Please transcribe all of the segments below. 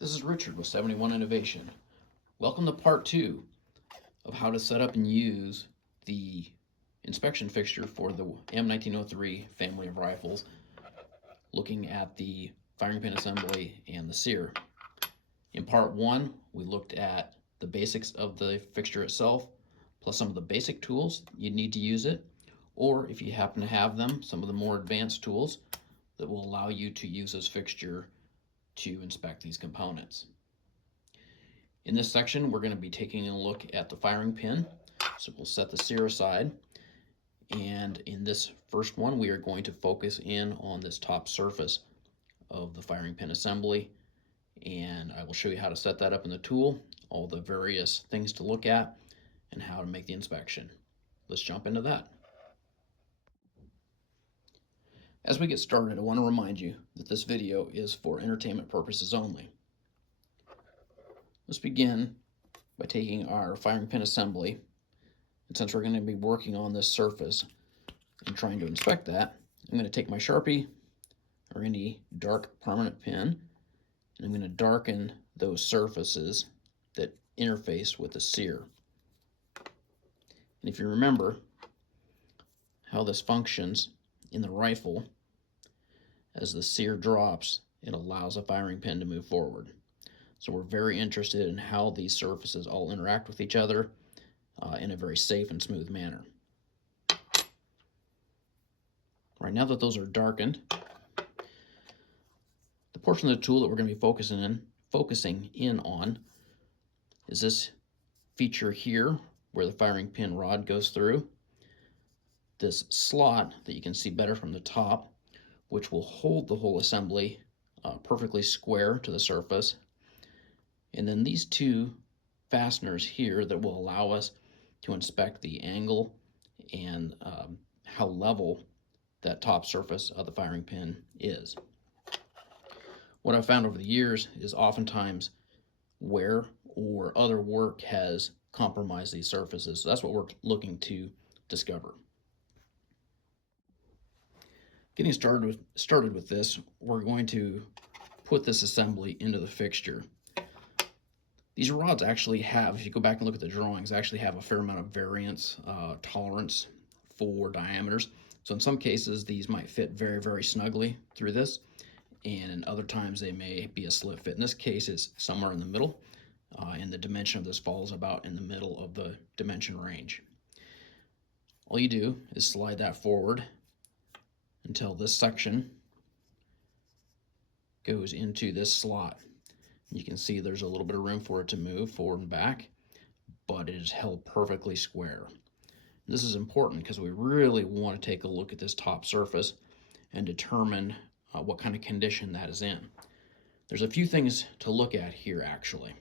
This is Richard with 71 Innovation. Welcome to part 2 of how to set up and use the inspection fixture for the M1903 family of rifles, looking at the firing pin assembly and the sear. In part 1, we looked at the basics of the fixture itself, plus some of the basic tools you need to use it, or if you happen to have them, some of the more advanced tools that will allow you to use this fixture to inspect these components. In this section, we're going to be taking a look at the firing pin. So we'll set the sear aside. And in this first one, we are going to focus in on this top surface of the firing pin assembly. And I will show you how to set that up in the tool, all the various things to look at, and how to make the inspection. Let's jump into that. As we get started, I want to remind you that this video is for entertainment purposes only. Let's begin by taking our firing pin assembly, and since we're going to be working on this surface and trying to inspect that, I'm going to take my Sharpie or any dark permanent pen, and I'm going to darken those surfaces that interface with the sear. And if you remember how this functions in the rifle, as the sear drops, it allows a firing pin to move forward. So we're very interested in how these surfaces all interact with each other in a very safe and smooth manner. Right now that those are darkened, the portion of the tool that we're going to be focusing in on is this feature here where the firing pin rod goes through. This slot that you can see better from the top, which will hold the whole assembly perfectly square to the surface. And then these two fasteners here that will allow us to inspect the angle and how level that top surface of the firing pin is. What I've found over the years is oftentimes wear or other work has compromised these surfaces. So that's what we're looking to discover. Getting started with this, we're going to put this assembly into the fixture. These rods actually have, if you go back and look at the drawings, actually have a fair amount of variance, tolerance for diameters. So in some cases, these might fit very, very snugly through this, and in other times they may be a slip fit. In this case, it's somewhere in the middle, and the dimension of this falls about in the middle of the dimension range. All you do is slide that forward until this section goes into this slot. You can see there's a little bit of room for it to move forward and back, but it is held perfectly square. This is important because we really want to take a look at this top surface and determine what kind of condition that is in. There's a few things to look at here actually.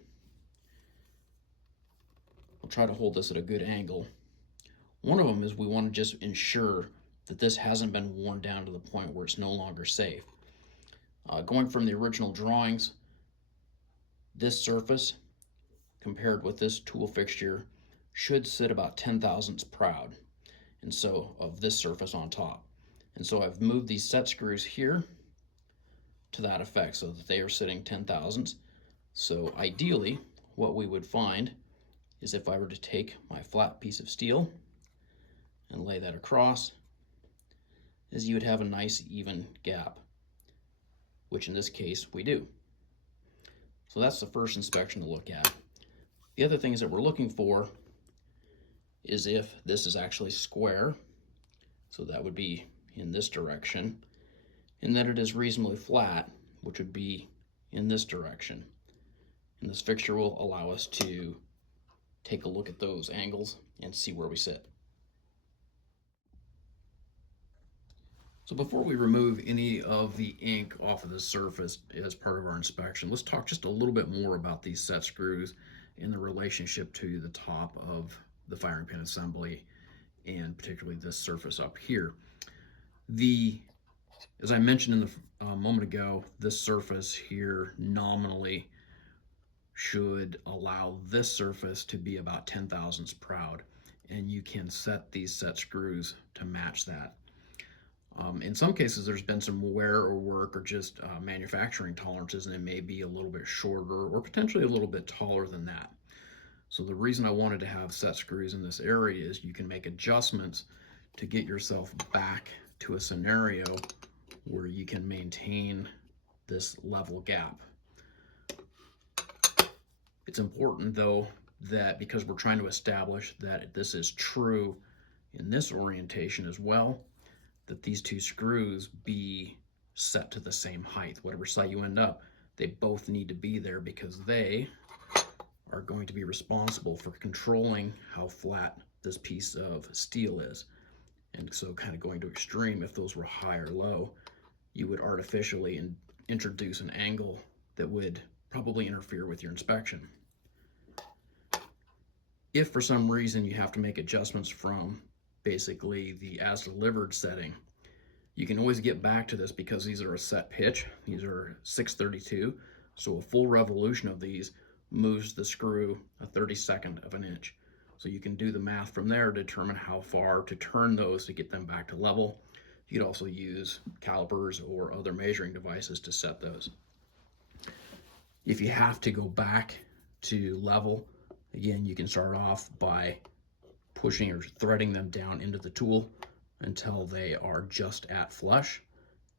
I'll try to hold this at a good angle. One of them is we want to just ensure that this hasn't been worn down to the point where it's no longer safe. Going from the original drawings, this surface compared with this tool fixture should sit about 10 thousandths proud, and so of this surface on top. And so I've moved these set screws here to that effect so that they are sitting 10 thousandths. So ideally, what we would find is if I were to take my flat piece of steel and lay that across, is you would have a nice even gap, which in this case we do. So that's the first inspection to look at. The other things that we're looking for is if this is actually square, so that would be in this direction, and that it is reasonably flat, which would be in this direction. And this fixture will allow us to take a look at those angles and see where we sit. So before we remove any of the ink off of the surface as part of our inspection, let's talk just a little bit more about these set screws in the relationship to the top of the firing pin assembly, and particularly this surface up here. As I mentioned in the moment ago, this surface here nominally should allow this surface to be about 10 thousandths proud, and you can set these set screws to match that. In some cases, there's been some wear or work or just manufacturing tolerances, and it may be a little bit shorter or potentially a little bit taller than that. So the reason I wanted to have set screws in this area is you can make adjustments to get yourself back to a scenario where you can maintain this level gap. It's important though that because we're trying to establish that this is true in this orientation as well, that these two screws be set to the same height. Whatever site you end up, they both need to be there because they are going to be responsible for controlling how flat this piece of steel is. And so kind of going to extreme, if those were high or low, you would artificially introduce an angle that would probably interfere with your inspection. If for some reason you have to make adjustments from basically the as delivered setting, you can always get back to this because these are a set pitch. These are 632, so a full revolution of these moves the screw a 32nd of an inch. So you can do the math from there to determine how far to turn those to get them back to level. You could also use calipers or other measuring devices to set those. If you have to go back to level, again, you can start off by pushing or threading them down into the tool until they are just at flush,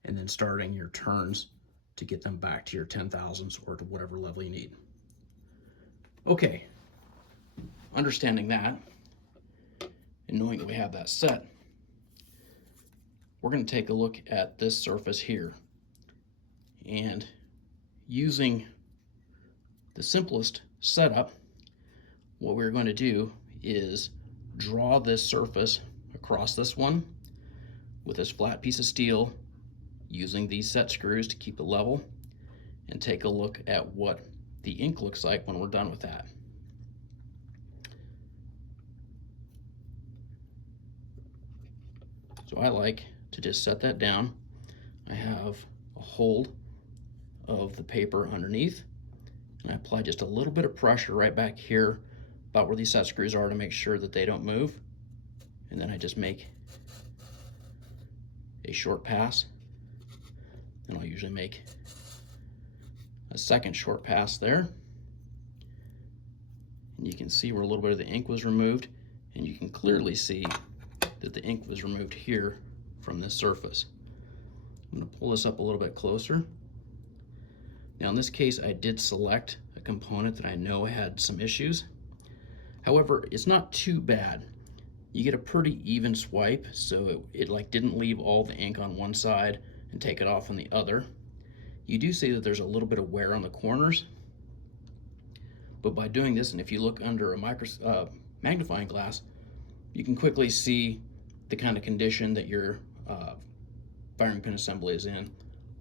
and then starting your turns to get them back to your 10,000ths or to whatever level you need. Okay, understanding that and knowing that we have that set, we're going to take a look at this surface here, and using the simplest setup, what we're going to do is draw this surface across this one with this flat piece of steel using these set screws to keep it level, and take a look at what the ink looks like when we're done with that. So I like to just set that down. I have a hold of the paper underneath, and I apply just a little bit of pressure right back here about where these set screws are to make sure that they don't move. And then I just make a short pass, and I'll usually make a second short pass there. And you can see where a little bit of the ink was removed, and you can clearly see that the ink was removed here from this surface. I'm going to pull this up a little bit closer. Now in this case, I did select a component that I know had some issues. However, it's not too bad. You get a pretty even swipe, so it like didn't leave all the ink on one side and take it off on the other. You do see that there's a little bit of wear on the corners, but by doing this, and if you look under a magnifying glass, you can quickly see the kind of condition that your firing pin assembly is in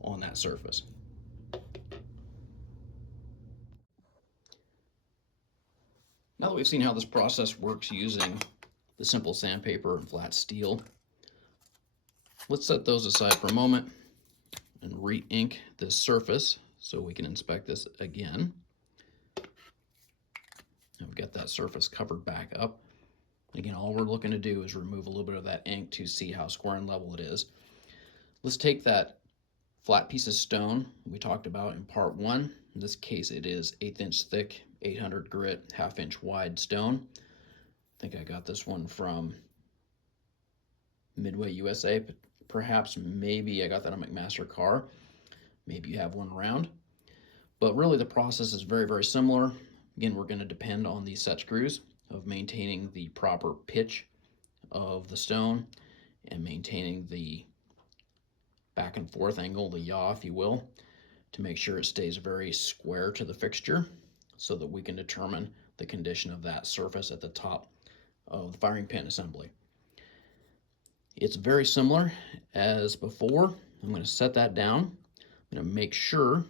on that surface. Now that we've seen how this process works using the simple sandpaper and flat steel, let's set those aside for a moment and re-ink this surface so we can inspect this again. Now we've got that surface covered back up. Again, all we're looking to do is remove a little bit of that ink to see how square and level it is. Let's take that flat piece of stone we talked about in part 1. In this case, it is 1/8 inch thick, 800 grit, 1/2 inch wide stone. I think I got this one from Midway, USA, but perhaps maybe I got that on McMaster car. Maybe you have one around. But really the process is very, very similar. Again, we're going to depend on these set screws of maintaining the proper pitch of the stone and maintaining the back and forth angle, the yaw, if you will, to make sure it stays very square to the fixture so that we can determine the condition of that surface at the top of the firing pin assembly. It's very similar as before. I'm going to set that down. I'm going to make sure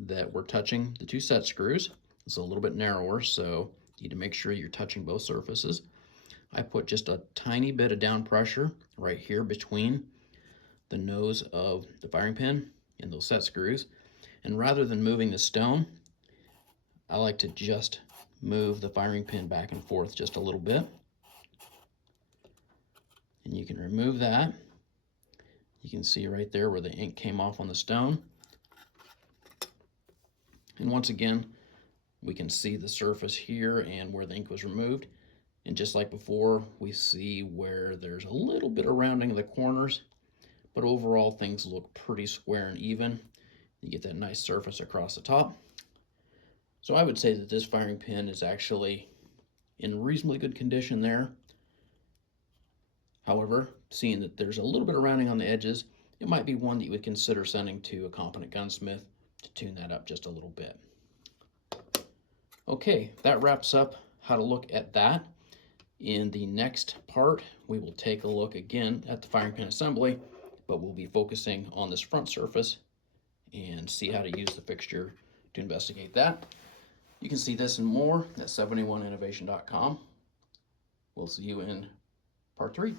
that we're touching the two set screws. It's a little bit narrower, so you need to make sure you're touching both surfaces. I put just a tiny bit of down pressure right here between the nose of the firing pin and those set screws. And rather than moving the stone, I like to just move the firing pin back and forth just a little bit. And you can remove that. You can see right there where the ink came off on the stone. And once again, we can see the surface here and where the ink was removed. And just like before, we see where there's a little bit of rounding of the corners, but overall things look pretty square and even. You get that nice surface across the top. So I would say that this firing pin is actually in reasonably good condition there. However, seeing that there's a little bit of rounding on the edges, it might be one that you would consider sending to a competent gunsmith to tune that up just a little bit. Okay, that wraps up how to look at that. In the next part, we will take a look again at the firing pin assembly, but we'll be focusing on this front surface and see how to use the fixture to investigate that. You can see this and more at 71innovation.com. We'll see you in part 3.